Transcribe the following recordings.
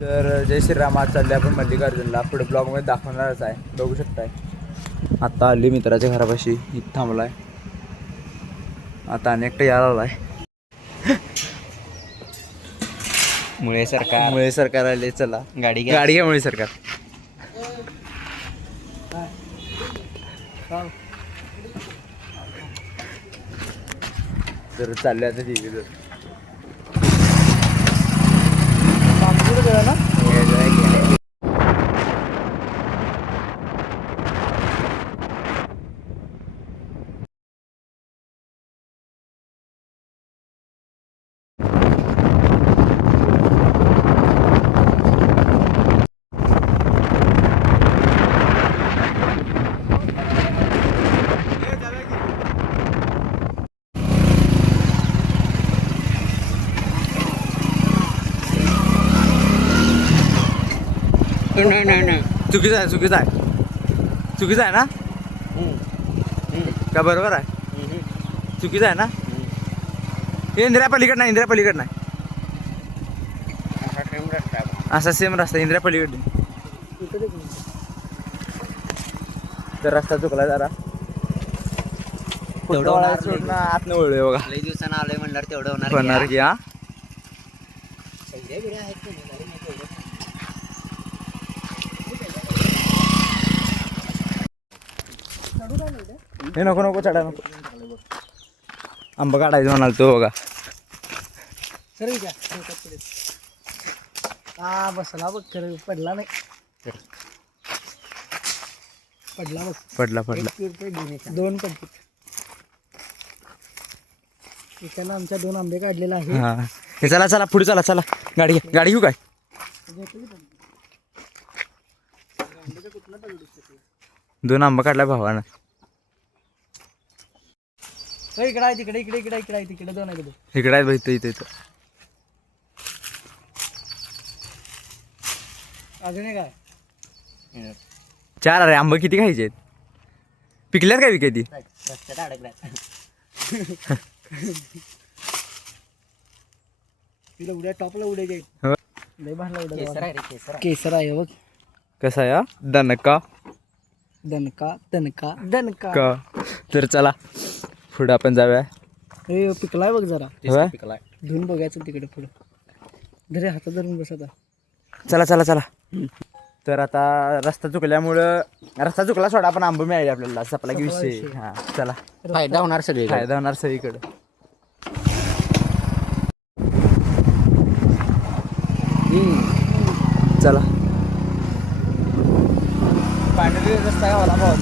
तर जय श्रीराम. आज चालले आपण मल्लिकार्जुनला. पुढे ब्लॉगमध्ये दाखवणारच आहे, बघू शकताय. आता आली मित्राच्या घरापाशी, इथं थांबलाय. आता अनेकटा यायला आलाय. मुळे सरकार आले. चला गाडी घ्या मुळे सरकार. तर चालले आता टीव्ही ना. नाही चुकीचं आहे ना. का बरोबर आहे? चुकीचं आहे ना. इंदिरा पलीकड नाही. असा सेम रस्ता इंदिरा पलीकडे. तर रस्ता चुकला जरा. सोडून आत वळलोय बघा. लई दिवसानं आलोय म्हणल्यावर तेवढं होणार की. हा हे नको चढा नको. आंबा काढायचं म्हणाल तो बघा. हा बसला बघ खरं पडला नाही. पडला दोन पडते. इकडनं आमच्या 2 आंबे काढलेला आहे. हा हे चला पुढे चला. गाडी घेऊ काय? दोन आंबा काढला भावानं. इकडे आहे तिकडे 2 आहे. इकडे आहेत इथं. अजून काय 4 अरे आंबा किती खायचे आहेत? पिकल्यात काय विकायची? रस्त्यात अडकल्यात. तिला उड्या टॉपला उड्या जाईल. लय भाला उड्या. केसर आहे बघ. कसा आहे? दणका का. तर चला पुढे आपण जाऊया. हे पिकलाय बघ जरा. पिकलाय. धुवून बघायचं तिकडे पुढे. धरे हातात धरून बस आता. चला. तर आता रस्ता चुकला सोडा. आपण आंबे मिळाले आपल्याला. सपला की विषय. हा चला. फायदा होणार सगळीकडे. चला फायनली रस्ता गावाला भाऊ.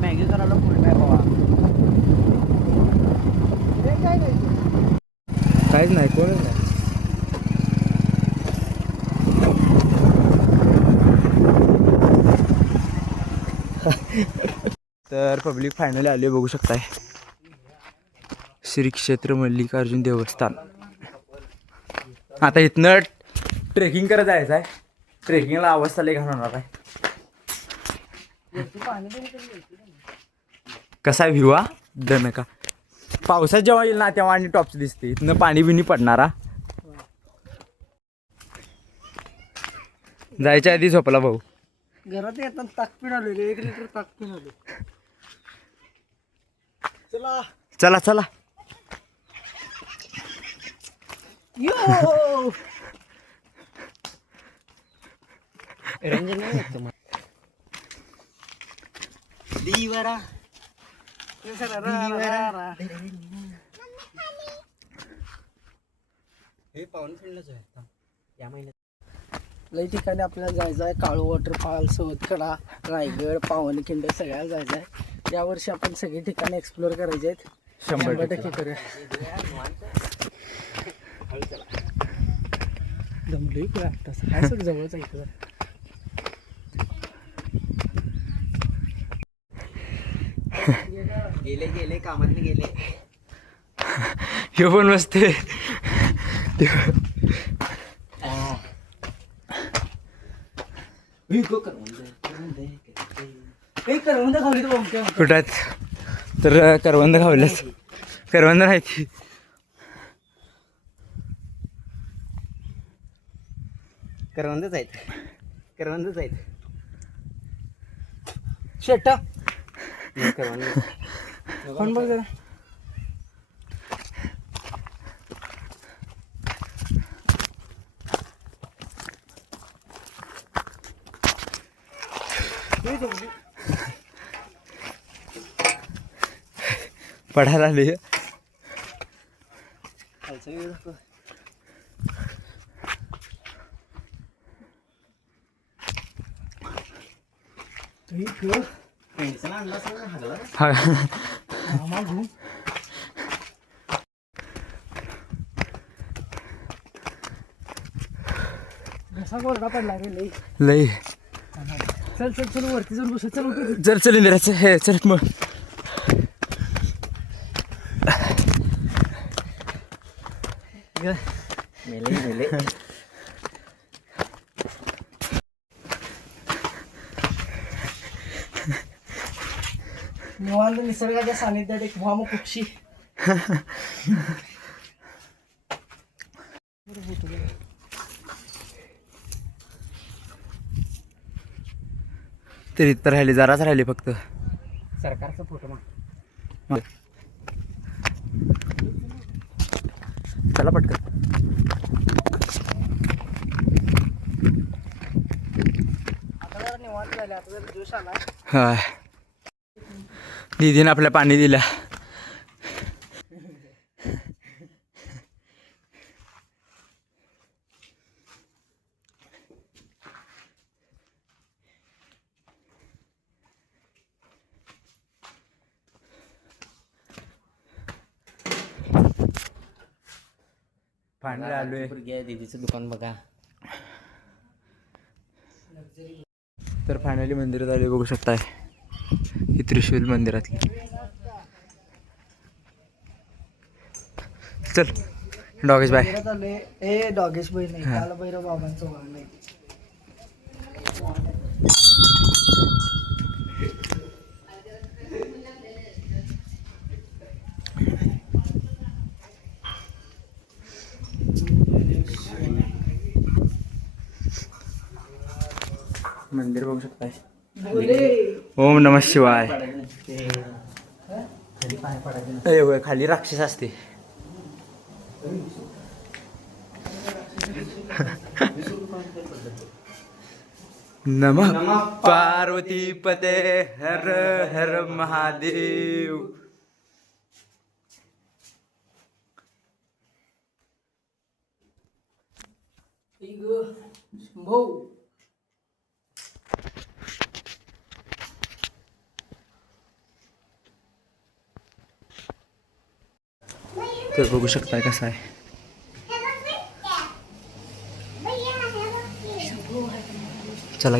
मॅगी करायला पुढे काय बाबा. काहीच नाही. कोणच नाही. तर पब्लिक फायनली आले बघू शकताय. श्री क्षेत्र मल्लिकार्जुन देवस्थान. आता इथनं ट्रेकिंग करत जायचं आहे. ट्रेकिंगला अवस्था लई घालवणार आहे. कसा व्ह्यू हा दणका. पावसात जेव्हा येईल ना तेव्हा आणि टॉपच दिसते. इथनं पाणी बिनी पडणारा. जायच्या आधी झोपला भाऊ. घरात येतात ताक पिऊन आलो. 1 लिटर ताक पिऊन आलो. चला यो रंजन नाही येत तुम्हाला. दीवारा हे पावन खंडच आहे या महिन्यात. लई ठिकाणी आपल्याला जायचं आहे. काळू वॉटरफॉल, सवतकडा, रायगड, पावनखिंड सगळ्याला जायचं आहे. यावर्षी आपण सगळी ठिकाणी एक्सप्लोर करायचे आहेत. 100% करूया. जमलोय काय तसं काय सगळं जवळच आहे. गेले गेले कामात गेले. हे पण बसते. करवंद खाली कुठात तर करवंद खावल्याच. करवंद नाही ती. करवंदच आहेत. करवंदच आहेत. शेटा करवंद कोण बघ जरा. पडायला आली. हा घसा कोरडा पडला रे लई. लई. चल चल चल वरती जाऊन बस. चल उठ. चल चल इंदिराचं हे चल मग. मेले मेले. निवांत निसर्गाच्या सानिध्यात एक व्हा मग पक्षी. तरी तर राहिली जराच राहिली फक्त. सरकारचा फोटो मग चला पटकन. आता जरा निवांत झाले. आता जरा जोश आला. हा दीदीने आपल्या पाणी दिलं. पाणी आलोय. दीदीचं दुकान बघा. तर फायनली मंदिरात आले बघू शकताय. ही त्रिशूल मंदिरातली. चल डॉगेश बाय. ए डॉगेश बाई नाही काल भैरव बाबांचं वाहन आहे. मंदिर बघू शकताय. ओम नमः शिवाय. खाली राक्षस असते. नमः पार्वती पते हर हर महादेव. तर बघू शकताय कसं आहे. चला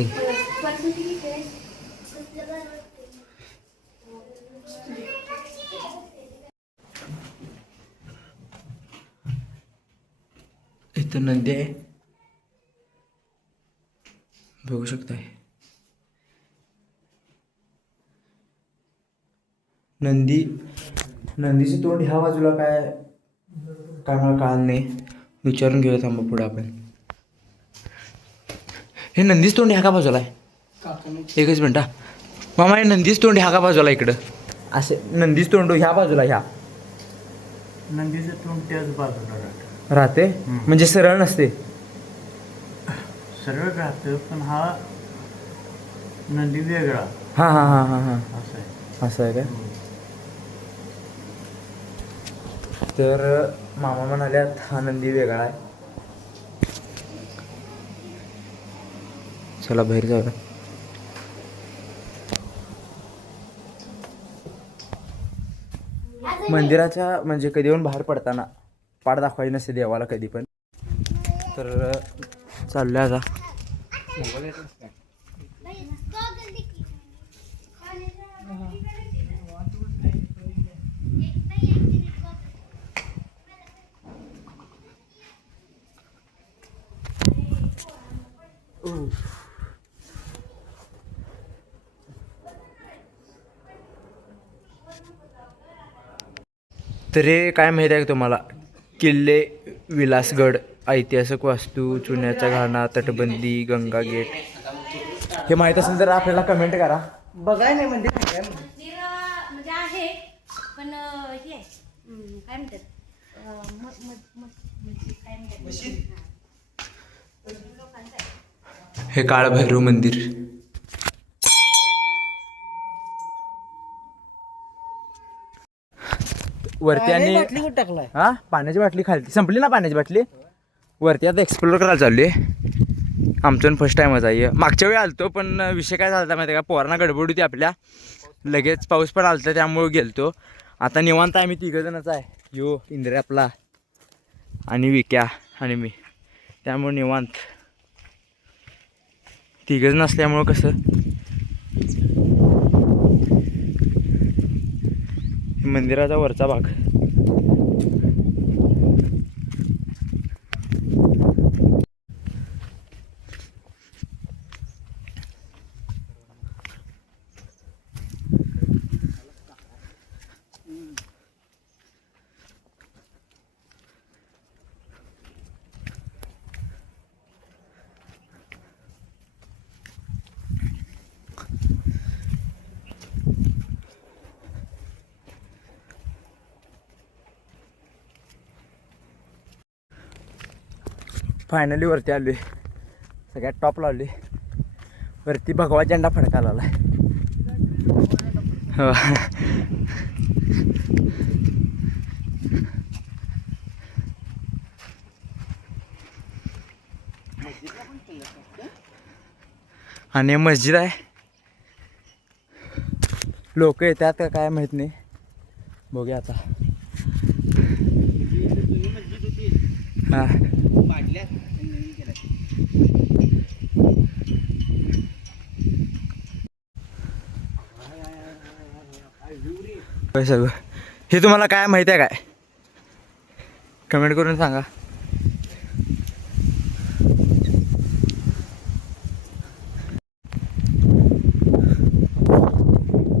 इथं नदी आहे बघू शकताय. नंदीचं तोंड ह्या बाजूला काय मला कळलं नाही. विचारून घेऊया थांबा पुढे आपण. हे नंदीच तोंड ह्या का बाजूला आहे. एकच मिनिट हा मामा. हे नंदीच तोंड ह्या का बाजूला इकडं. असे नंदीच तोंड ह्या बाजूला. ह्या नंदीचं तोंड त्याच बाजूला राहते म्हणजे सरळ नसते. सरळ राहतं पण हा नंदी वेगळा. हां हां हां हां हां असं आहे. असं आहे का. तर मामा म्हणाल्यात हा नंदी वेगळा आहे. चला बाहेर जाऊया. मंदिराच्या म्हणजे कधी येऊन बाहेर पडताना पाठ दाखवायची नसते देवाला कधी पण. तर चाललोय आता. तर हे काय माहिती आहे का तुम्हाला? किल्ले, विलासगड, ऐतिहासिक वास्तू, चुन्याचा घाणा, तटबंदी, गंगा गेट. हे माहीत असेल तर आपल्याला कमेंट करा. बघाय नाही म्हणजे काय काय म्हणते. मंदिर म्हणजे आहे पण हे आहे, काय म्हणतात म्हणजे काय म्हणतात हे काळभैरव मंदिर. वरती आणि बाटली कुठं टाकलाय? हा पाण्याची बाटली खाली संपली ना पाण्याची बाटली. वरती आता एक्सप्लोर करायला चालली आहे. आमचं फर्स्ट टाईमच आहे. मागच्या वेळी आलतो पण विषय काय झाला माहिती आहे का? पोरांना गडबड होती आपल्या. लगेच पाऊस पण आलता त्यामुळे गेलतो. आता निवांत आम्ही तिघंजणच आहे. यो इंद्रे आपला आणि विक्या आणि मी. त्यामुळे निवांत तिघंजण असल्यामुळं कसं मंदिराचा वरचा भाग. फायनली वरती आलोय. सगळ्यात टॉपला आलोय. वरती भगवा झेंडा फडकायला आलाय. हो. आणि मस्जिद आहे. लोक येतात का काय माहित नाही. बघूया आता. हा सगळं हे तुम्हाला काय माहिती आहे काय? कमेंट करून सांगा.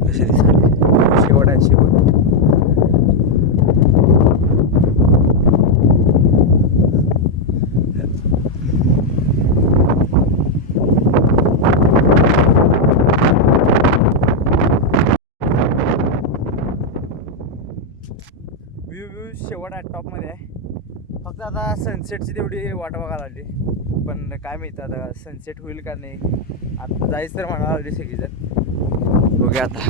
कसे दिसाले? शेवट आहे शेवट. व्ह्यू शेवट आहे टॉपमध्ये आहे. फक्त आता सनसेटची तेवढी वाट बघायला लागली. पण काय माहिती आता सनसेट होईल का नाही. आता जायचं तर म्हणायला लागली सगळीजण. बघूया आता.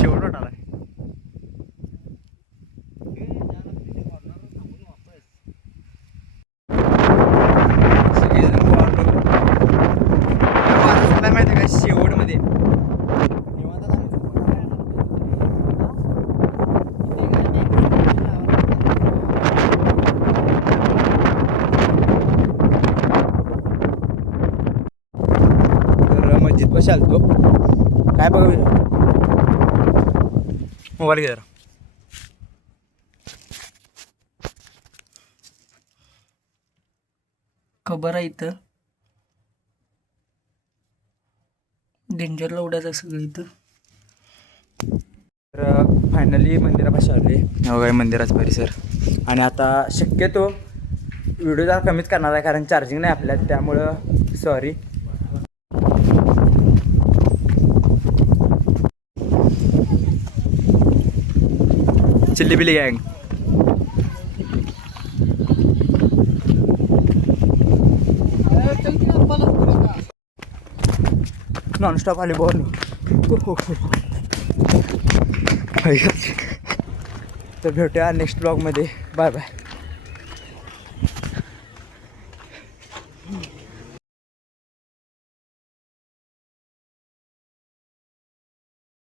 शेवट आला. माहिती आहे का शेवटमध्ये तर मस्जिद पाशी आलतो. काय बघा मोबाईल घे जरा. खबर आहे इथं डेंजरला उडायचं सगळं इथं. तर फायनली मंदिरापाशी आले. काय मंदिराचा परिसर. आणि आता शक्यतो व्हिडिओ जरा कमीच करणार आहे कारण चार्जिंग नाही आपल्यात. त्यामुळं सॉरी. चिल्ली बिल्ली गँग. नॉनस्टॉप आले बोल. तर भेटूया नेक्स्ट ब्लॉगमध्ये. Bye bye.